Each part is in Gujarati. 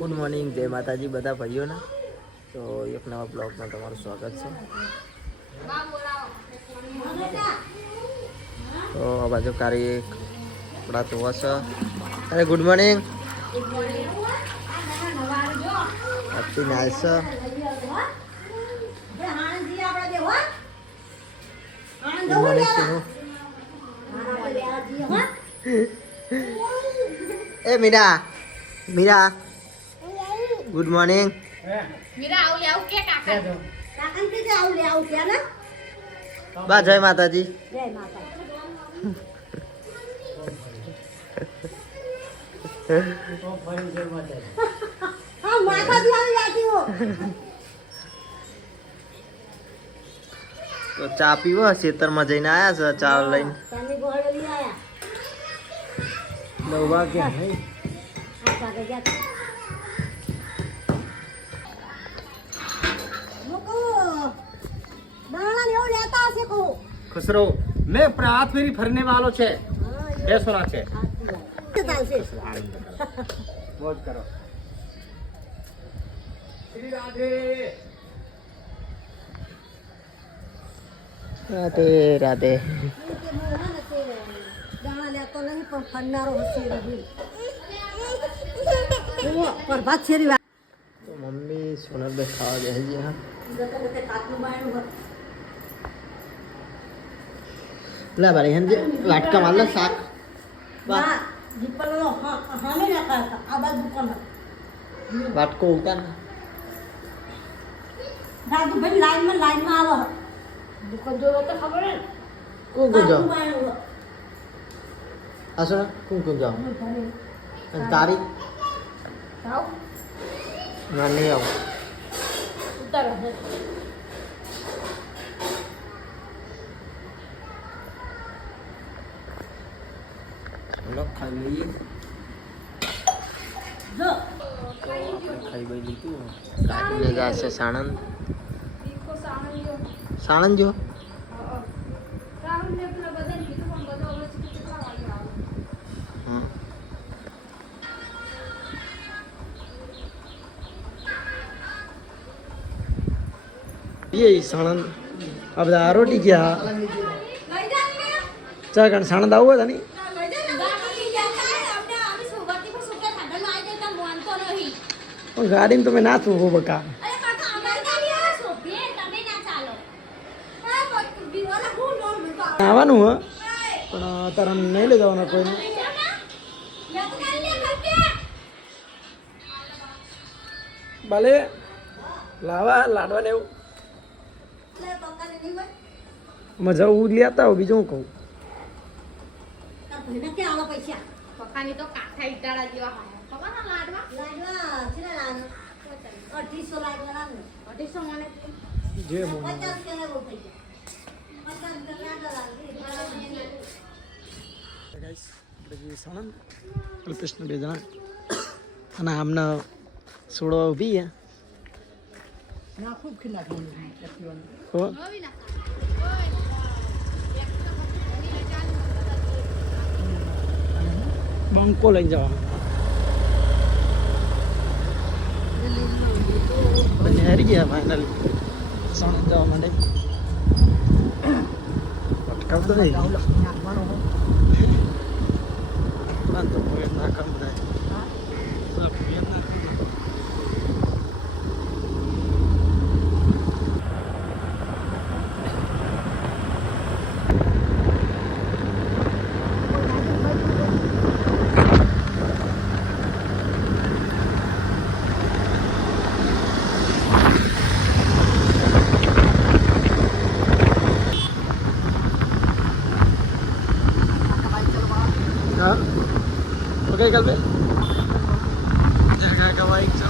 ગુડ મોર્નિંગ જય માતાજી બધા ભાઈઓને. તો એક નવા બ્લોગમાં તમારું સ્વાગત છે. તો આ બાજુ કારી કપડા ધોવા છે. અરે ગુડ મોર્નિંગ. આજથી નાય છે. ગુડ મોર્નિંગ સીનુ એ મીરા મીરા. ગુડ મોર્નિંગ મીરા આવું લેવું કે કાકા? બા જય માતાજી. તો ચા પીવો? ખેતરમાં જઈને આયા છે? ચા લઈને? નવ વાગ્યા. દાણા લેવો લેતા હશે કહો. ખુસરો મેં હાથ મેરી ફરને વાળો છે. એ સોના છે. મોજ કરો. શ્રી રાધે. રાધે રાધે. મમ્મી સોનલ બેસ ખાવા બેસી ગયા. લે બારી હેન જે વાટકા મારલે શાક. વાહ વાટકો ઉતાર ને. લાઈનમાં લાઈનમાં આવો. દુકાન જો તો ખબર હે કો કો કોણ જાઓ? બાયણું. આસો કોણ કોણ જાઓ? અને તારી? જાઓ, ના નહીં આવું. ઉતારો. ખાઈ લઈએ જો ખાઈ બઈ લીધું કાઢીને જશે સાણંદ સાણંદ જો હમ. એ સાણંદ આ બધા આરોટી ગયા ચા કારણ સાણંદ આવું હતા નહીં પણ ગાડીમાં તમે ના છો બકા. આવવાનું હ. પણ તારા નહીં લઈ જવાના કોઈને. ભલે લાવા લાડવા ને એવું. મજા હું લેતા આવું બીજું હું કહું? પપ્પાની તો કાંઠા ઇટાળા જેવા હોય ખબર ને લાડવા. અઢીસો મને જે સાણંદ. કલ્પેશને બે જણા. અને આમને સોડવા ઊભી છે. બંકો લઈને જવાનો. આપણે હારી ગયા ફાઇનલી સાણંદ જવા માટે અટકાવતો નહીં. વાંધો એમ ના કામ થાય. નીકળવે જગા કા બાઈક ચલો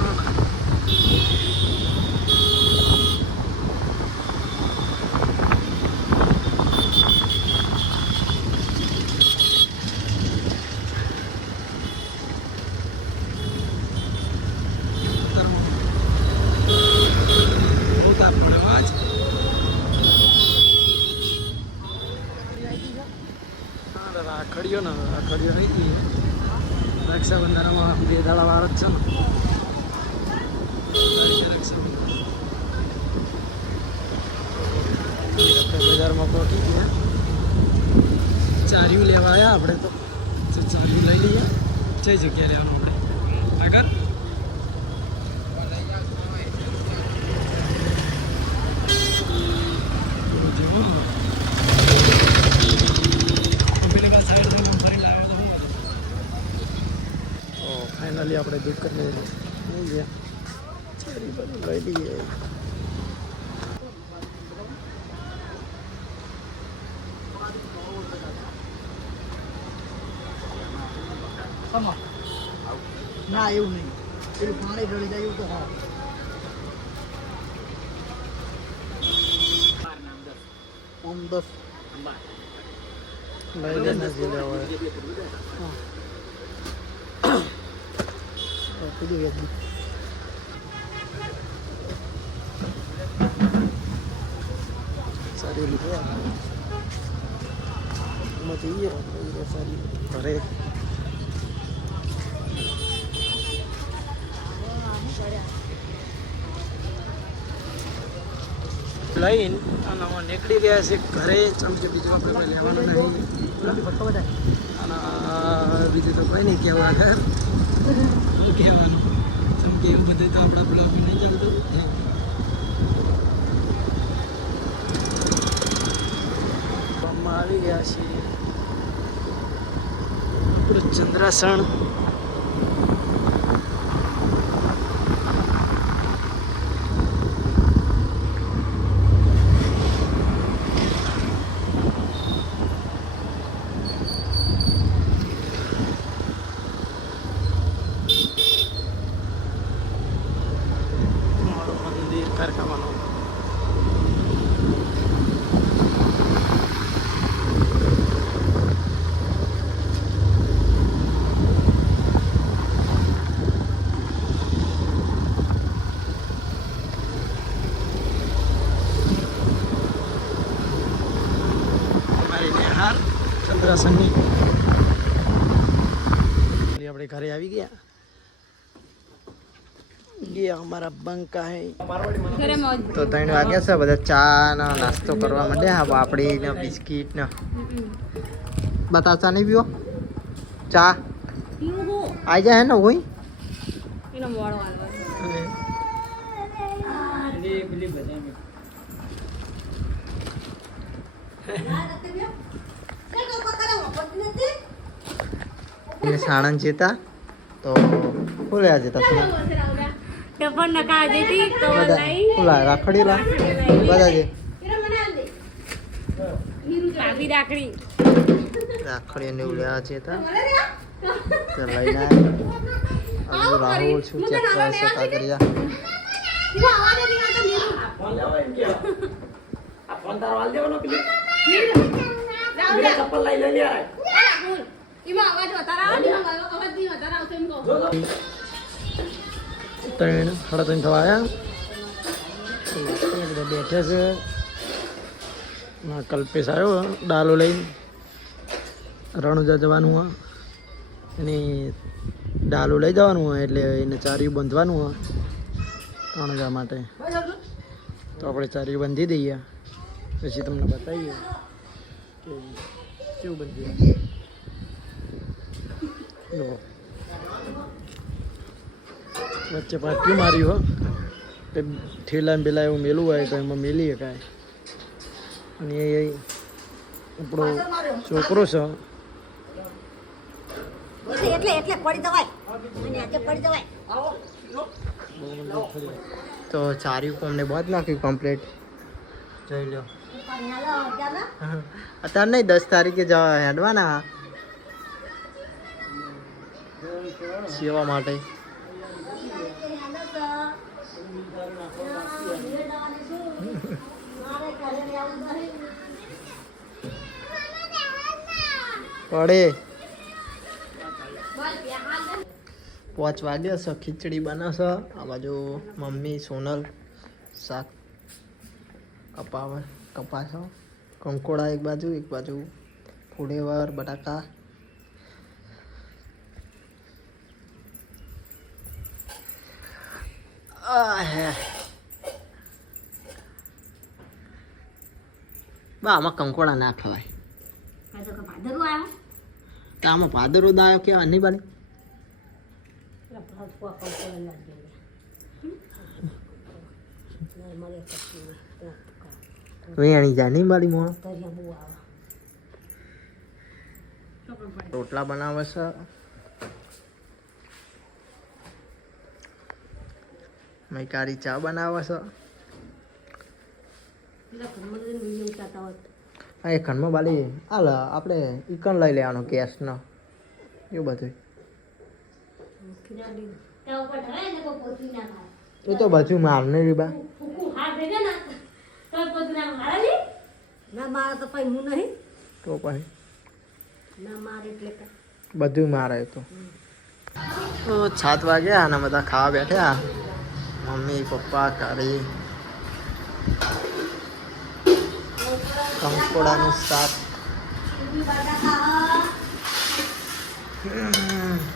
ના રાખડીઓ ને રાખડીઓ રહી ગઈ రక్షాబంధనం దీదాల వారొచ్చు બજારમાં પહોંચી ગયા ચાર્યું લેવા આવ્યા આપણે તો ચાર્યું લઈ લઈએ જઈ જગ્યા લેવાનું આપણે આગળ ફાઇનલી આપણે દુકાને લઈ ગયા ચારી બધું લઈ લઈએ ના એવું નહીં પેલું પાણી ઢળી જાય એવું તો હા આમ દસ લઈ લે નથી લેવા કીધું એક સારી લીધો એમાં જઈએ. સારી ઘરે. લઈને અને અમે નીકળી ગયા છે ઘરે. ચમચે બીજું કોઈ લેવાનું નહીં. અને બીજું તો કોઈ નહીં કહેવા આગળ કહેવાનું. ચમ કે એવું બધું તો આપણા બ્લોગ નહીં ચાલતું આવી ગયા છીએ. આપણું ચંદ્રાસણ મારું મંદિર કારખાવાનું અમારી નિહાર ચંદ્રાસનની આપણે ઘરે આવી ગયા ये हमारा બંકા હે ઘરે મોજ તો ત્રણ વાગ્યા છે બધા ચા ને નાસ્તો કરવા માંડ્યા હા પાપડી ને બિસ્કીટ ને બતા ચા નહીં પીવો ચા પીવું હું આઈ જાય ને હોય એનો મોડો આવ્યો એ સાણંદ જતા તો શું લેવા જતા શું ટપણ નકા જેતી તો બધા લઈ લાવે રાખડી લા બધા જે. ભાભી રાખડી. રાખડી ને ઉલ્યા છે તા. તો લઈ ના હવે રાહુલ શું ચેક કરે છે કાગરિયા એમાં અવાજ વધારે આવે ને અવાજ નહીં વધારે આવતો એમ કહું. ત્રણ, સાડા ત્રણ થવા આવ્યા બધા બેઠા છે. કલ્પેશ આવ્યો ડાલો લઈને. રણુજા જવાનું હોય. એની ડાલો લઈ જવાનું હોય એટલે એને ચાર્યું બાંધવાનું હોય રણુજા માટે. તો આપણે ચાર્યું બાંધી દઈએ. પછી તમને બતાવીએ કે કેવું બંધ વચ્ચે પાટિયું માર્યું હો. કે ઠેલા બેલા એવું મેલું હોય તો એમાં મેલી શકાય અને એ આપણો છોકરો છે. તો ચાર્યું અમને બહુ જ નાખ્યું કમ્પ્લીટ જોઈ લો અત્યારે નહીં દસ તારીખે જવા હેડવાના. સેવા માટે. પડે. પાંચ વાગ્યા છે ખીચડી બનાવશે આ બાજુ મમ્મી સોનલ શાક કપાવ કપાસ કંકોડા એક બાજુ એક બાજુ ફુડેવર બટાકા. બા આમાં કંકોડા ના ખવાય આ તો કે ભાદરવો આવ્યો આમાં ભાદરો દાયો કેવા નહીં નહીં. વેણી જાય નહીં બાળી મોણ? રોટલા બનાવે છે. મેં કારી ચા બનાવે છે. આ એ ઘરમાં બાલી. હાલ, આપણે ઇકન લઈ લેવાનો ગેસનો એવું બધું. એ તો બધું મારને ભેગા ના તો પછી. બધું મારે તો. સાત વાગ્યા અને બધા ખાવા બેઠ્યા. મમ્મી, પપ્પા કાળી કંકોડાનું શાક.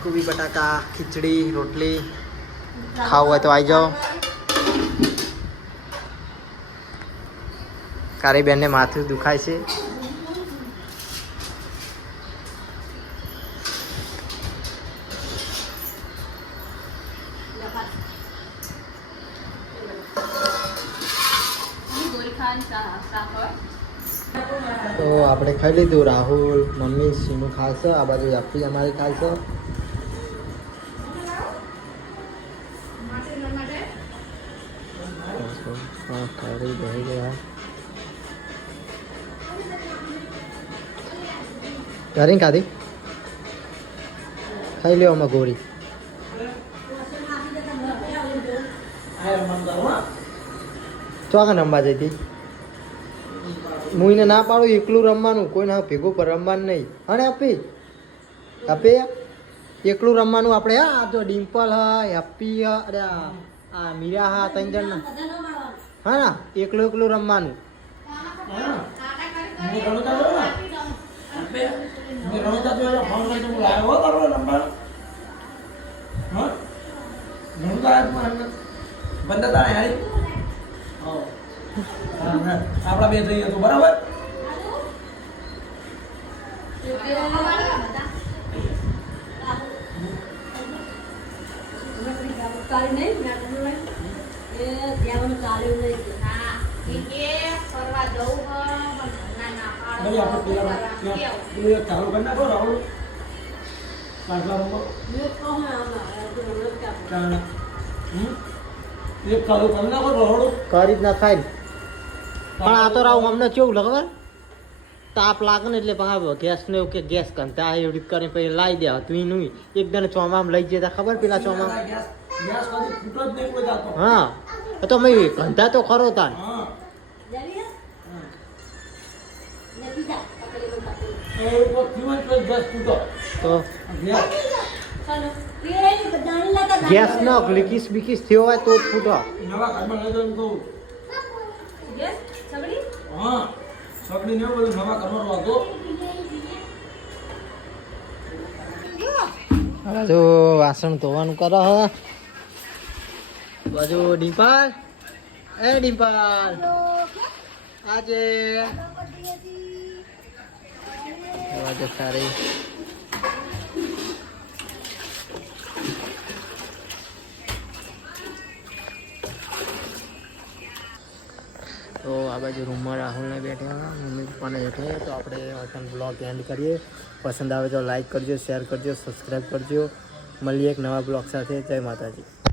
કોબી બટાકા, ખીચડી, રોટલી. ખાવું હોય તો આવી જાઓ. કારી બેનને માથું દુખાય છે. તો આપણે ખાઈ લીધું, રાહુલ, મમ્મી સીનું ખાશે, આ બાજુ જાફી અમારી ખાશે. ખાઈ બેસી ગયા. ઘરે ખાધી? ખાઈ લ્યો અમે ગોળી. ચોકન રમવા જતી હું એને ના પાડું, એકલું રમવાનું, કોઈ ના ભેગું પર રમવાનું નહીં. અને આપી, આપે એકલું રમવાનું આપણે હા તો ડિમ્પલ હા હેપી હા અરે આ મીરા હા, ત્રણ જણ હા, ના, એકલું એકલું રમવાનું. આપડા બે જઈએ તો બરાબર? આપણે આપણે. જ ના ને. પણ આ તો રાવ અમને કેવું ખબર? તાપ લાગે ને એટલે ભાવ ગેસ ને એવું કે ગેસ કંતા એવી રીતે કરીને પછી લાવી દે. તું ઈ એક એકદમ ચોમામ લઈ જતા ખબર પેલા ચોમામ? હા. તો મેં કંતા તો ખરો તાન તો ગેસ નો લીકીસ બીકીસ થયો હોય તો જ ફૂટો નવા ઘરમાં લઈ જવાનું કહું ગેસ? હા સગડી ને બધું નવા ઘરમાં હતો બાજુ વાસણ ધોવાનું કરો હ. બાજુ ડિમ્પલ. એ ડિમ્પલ. આજે. આજે સારી. તો આ બાજુ રૂમમાં રાહુલને બેઠા, મમ્મી પપ્પાને બેઠે તો આપણે વતન બ્લોગ એન્ડ કરીએ. પસંદ આવે તો લાઈક કરજો શેર કરજો સબસ્ક્રાઈબ કરજો. મળીએ એક નવા બ્લોગ સાથે. જય માતાજી.